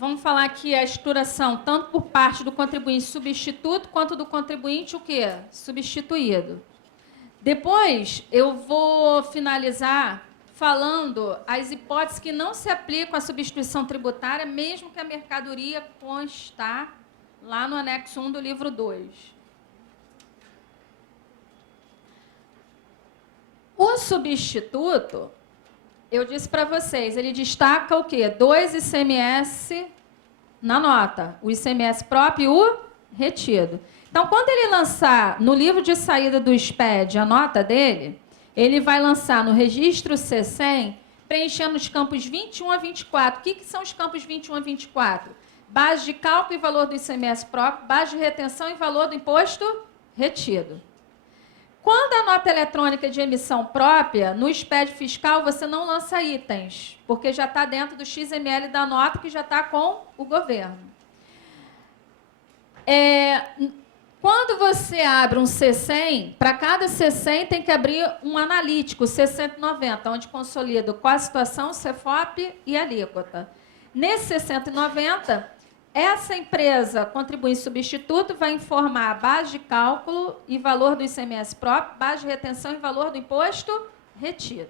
vamos falar aqui a escrituração, tanto por parte do contribuinte substituto, quanto do contribuinte o quê? Substituído. Depois, eu vou finalizar falando as hipóteses que não se aplicam à substituição tributária, mesmo que a mercadoria constar lá no anexo 1 do livro 2. O substituto, eu disse para vocês, ele destaca o quê? 2 ICMS na nota, o ICMS próprio e o retido. Então, quando ele lançar no livro de saída do SPED a nota dele, ele vai lançar no registro C100, preenchendo os campos 21 a 24. O que são os campos 21 a 24? Base de cálculo e valor do ICMS próprio, base de retenção e valor do imposto retido. Quando a nota eletrônica de emissão própria, no SPED fiscal, você não lança itens, porque já está dentro do XML da nota, que já está com o governo. Quando você abre um C100, para cada C100 tem que abrir um analítico, C190, onde consolida qual a situação, CFOP e alíquota. Nesse C190, essa empresa contribuinte substituto vai informar a base de cálculo e valor do ICMS próprio, base de retenção e valor do imposto retido.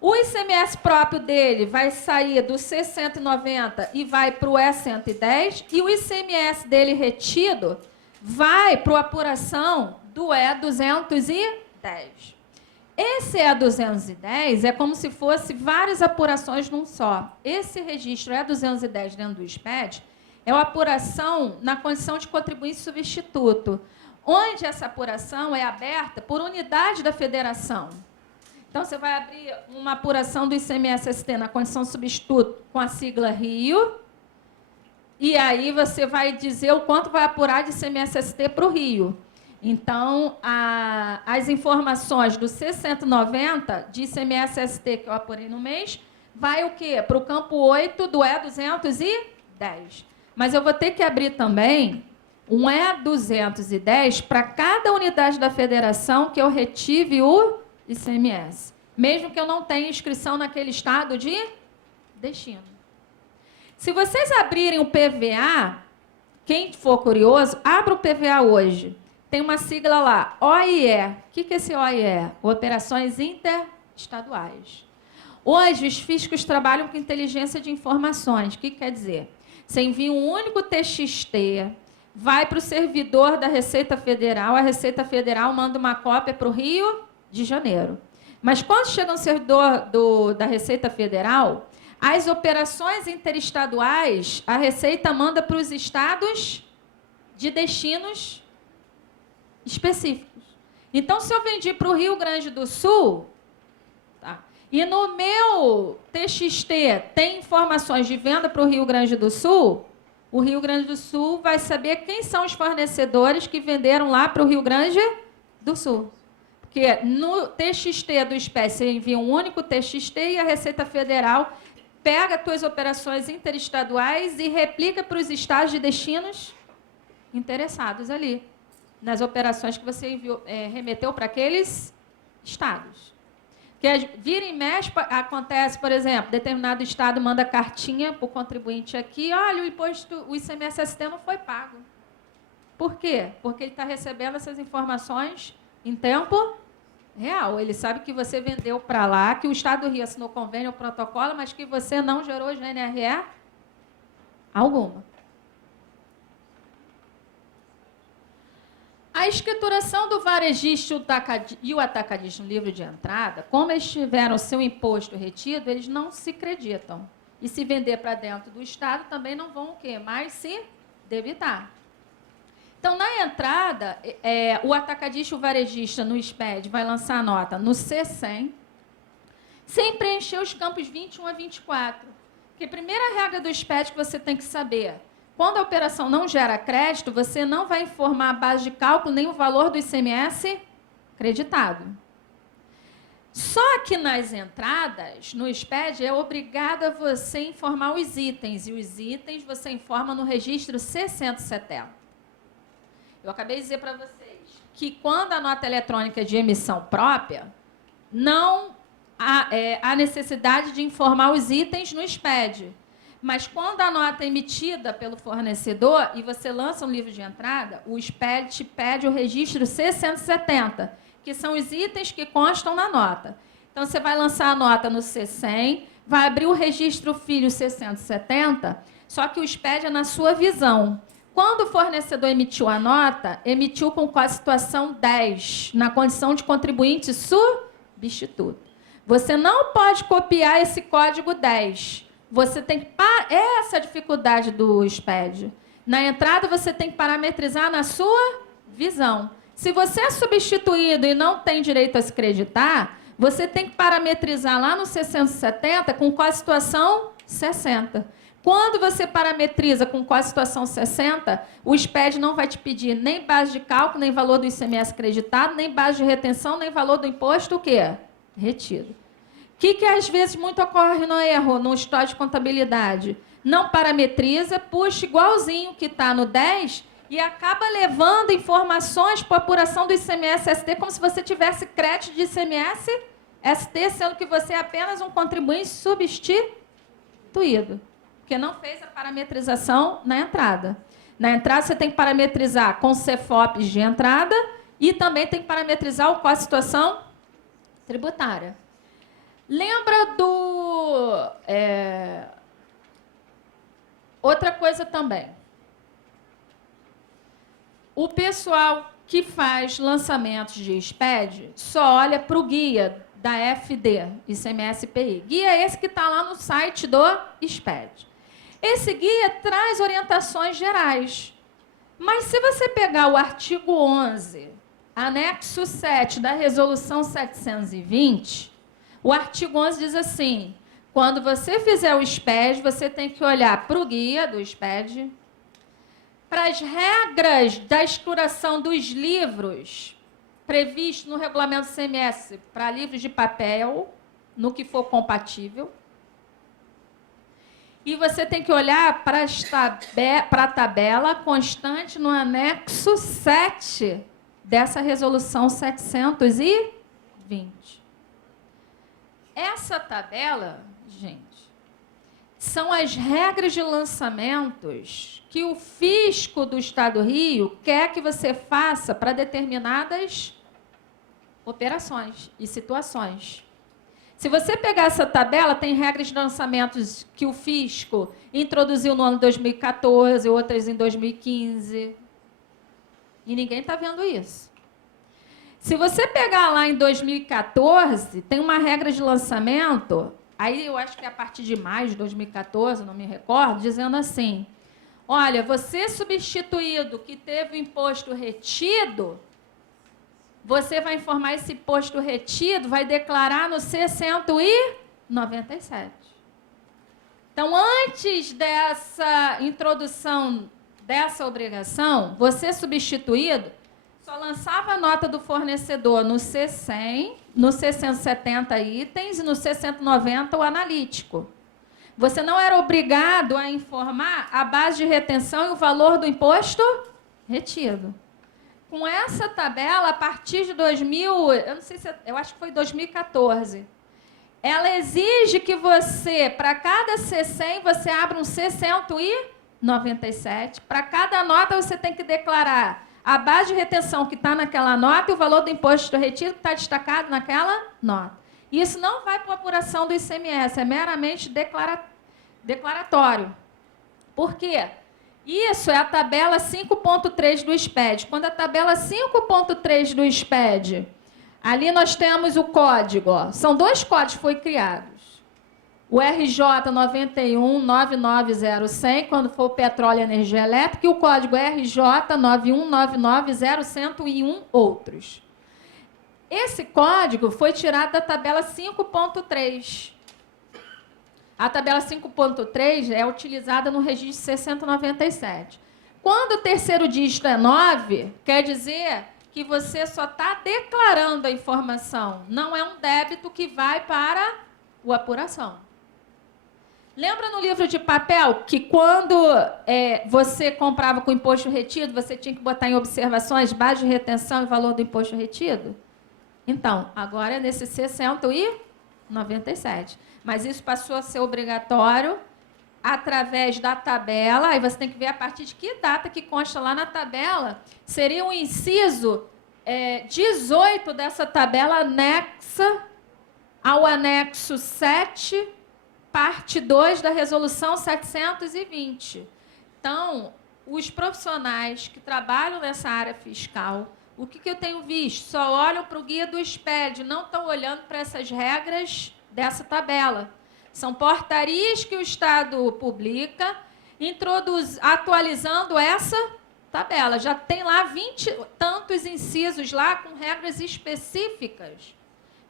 O ICMS próprio dele vai sair do C190 e vai para o E110, e o ICMS dele retido vai para a apuração do E210. Esse E210 é como se fosse várias apurações num só. Esse registro E210 dentro do SPED é uma apuração na condição de contribuinte substituto, onde essa apuração é aberta por unidade da federação. Então, você vai abrir uma apuração do ICMS-ST na condição substituto com a sigla Rio, e aí você vai dizer o quanto vai apurar de ICMS-ST para o Rio. Então, as informações do C190 de ICMS-ST que eu apurei no mês, vai o quê? Para o campo 8 do E210. Mas eu vou ter que abrir também um E210 para cada unidade da federação que eu retive o ICMS, mesmo que eu não tenha inscrição naquele estado de destino. Se vocês abrirem o PVA, quem for curioso, abra o PVA hoje. Tem uma sigla lá, OIE. O que é esse OIE? Operações Interestaduais. Hoje, os fiscos trabalham com inteligência de informações. O que quer dizer? Você envia um único TXT, vai para o servidor da Receita Federal, a Receita Federal manda uma cópia para o Rio de Janeiro. Mas quando chega no servidor da Receita Federal, as operações interestaduais, a Receita manda para os estados de destinos específicos. Então, se eu vendi para o Rio Grande do Sul, tá, e no meu TXT tem informações de venda para o Rio Grande do Sul, o Rio Grande do Sul vai saber quem são os fornecedores que venderam lá para o Rio Grande do Sul. Porque no TXT do SPED você envia um único TXT e a Receita Federal pega as suas operações interestaduais e replica para os estados de destinos interessados ali, nas operações que você enviou, remeteu para aqueles estados. Porque vira e mexe, acontece, por exemplo, determinado estado manda cartinha para o contribuinte aqui, olha, o imposto, o ICMS-ST não foi pago. Por quê? Porque ele está recebendo essas informações em tempo real. Ele sabe que você vendeu para lá, que o Estado do Rio assinou convênio ou protocolo, mas que você não gerou GNRE alguma. A escrituração do varejista e o atacadista no livro de entrada, como eles tiveram seu imposto retido, eles não se acreditam. E se vender para dentro do Estado, também não vão o quê? Mais se debitar. Então, na entrada, o atacadista e o varejista no SPED vai lançar a nota no C100, sem preencher os campos 21 a 24. Porque a primeira regra do SPED que você tem que saber, quando a operação não gera crédito, você não vai informar a base de cálculo nem o valor do ICMS creditado. Só que nas entradas, no SPED, é obrigada você informar os itens, e os itens você informa no registro C170. Eu acabei de dizer para vocês que quando a nota eletrônica é de emissão própria, não há necessidade de informar os itens no SPED. Mas quando a nota é emitida pelo fornecedor e você lança um livro de entrada, o SPED te pede o registro C170, que são os itens que constam na nota. Então, você vai lançar a nota no C100, vai abrir o registro filho C170, só que o SPED é na sua visão. Quando o fornecedor emitiu a nota, emitiu com a situação 10, na condição de contribuinte substituto. Você não pode copiar esse código 10. Você tem que... Essa é a dificuldade do SPED. Na entrada, você tem que parametrizar na sua visão. Se você é substituído e não tem direito a se creditar, você tem que parametrizar lá no 670 com qual situação 60. Quando você parametriza com qual situação 60, o SPED não vai te pedir nem base de cálculo, nem valor do ICMS creditado, nem base de retenção, nem valor do imposto, o quê? Retido. O que às vezes muito ocorre no erro, no histórico de contabilidade? Não parametriza, puxa igualzinho que está no 10 e acaba levando informações para a apuração do ICMS-ST como se você tivesse crédito de ICMS-ST, sendo que você é apenas um contribuinte substituído, porque não fez a parametrização na entrada. Na entrada, você tem que parametrizar com CFOPs de entrada e também tem que parametrizar com a situação tributária. Lembra do... Outra coisa também. O pessoal que faz lançamentos de SPED só olha para o guia da FD, ICMS-PI. Guia esse que está lá no site do SPED. Esse guia traz orientações gerais. Mas se você pegar o artigo 11, anexo 7 da Resolução 720... O artigo 11 diz assim, quando você fizer o SPED, você tem que olhar para o guia do SPED, para as regras da escrituração dos livros previsto no regulamento do ICMS para livros de papel, no que for compatível. E você tem que olhar para a tabela constante no anexo 7 dessa resolução 720. Essa tabela, gente, são as regras de lançamentos que o fisco do Estado do Rio quer que você faça para determinadas operações e situações. Se você pegar essa tabela, tem regras de lançamentos que o fisco introduziu no ano 2014, outras em 2015. E ninguém está vendo isso. Se você pegar lá em 2014, tem uma regra de lançamento, aí eu acho que é a partir de maio de 2014, não me recordo, dizendo assim, olha, você substituído que teve o imposto retido, você vai informar esse imposto retido, vai declarar no C197. Então, antes dessa introdução dessa obrigação, você substituído só lançava a nota do fornecedor no C100, no 670 itens e no 690 o analítico. Você não era obrigado a informar a base de retenção e o valor do imposto retido. Com essa tabela, a partir de 2000, eu não sei se, eu acho que foi 2014, ela exige que você, para cada C100, você abra um C197. Para cada nota, você tem que declarar a base de retenção que está naquela nota e o valor do imposto retido que está destacado naquela nota. Isso não vai para a apuração do ICMS, é meramente declaratório. Por quê? Isso é a tabela 5.3 do SPED. Quando a tabela 5.3 do SPED, ali nós temos o código, ó, são dois códigos que foram criados. O RJ 91.990.100, quando for petróleo e energia elétrica, e o código RJ 91.990.101 outros. Esse código foi tirado da tabela 5.3. A tabela 5.3 é utilizada no registro 697. Quando o terceiro dígito é 9, quer dizer que você só está declarando a informação, não é um débito que vai para a apuração. Lembra no livro de papel que quando você comprava com imposto retido, você tinha que botar em observações base de retenção e valor do imposto retido? Então, agora é nesse 697. Mas isso passou a ser obrigatório através da tabela, aí você tem que ver a partir de que data que consta lá na tabela, seria o inciso 18 dessa tabela anexa ao anexo 7, parte 2 da resolução 720. Então, os profissionais que trabalham nessa área fiscal, o que eu tenho visto? Só olham para o guia do SPED, não estão olhando para essas regras dessa tabela. São portarias que o Estado publica, atualizando essa tabela. Já tem lá 20 tantos incisos lá com regras específicas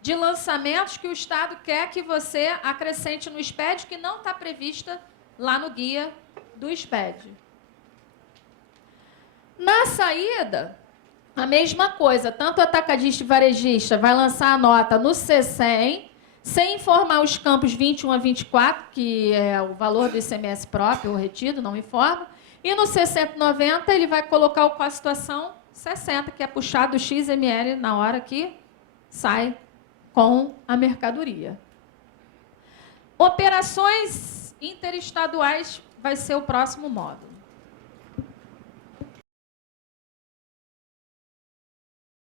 de lançamentos que o Estado quer que você acrescente no SPED, que não está prevista lá no guia do SPED. Na saída, a mesma coisa. Tanto o atacadista e varejista vai lançar a nota no C100, sem informar os campos 21 a 24, que é o valor do ICMS próprio ou retido, não informa. E no C190 ele vai colocar com a situação 60, que é puxado o XML na hora que sai com a mercadoria. Operações interestaduais vai ser o próximo módulo.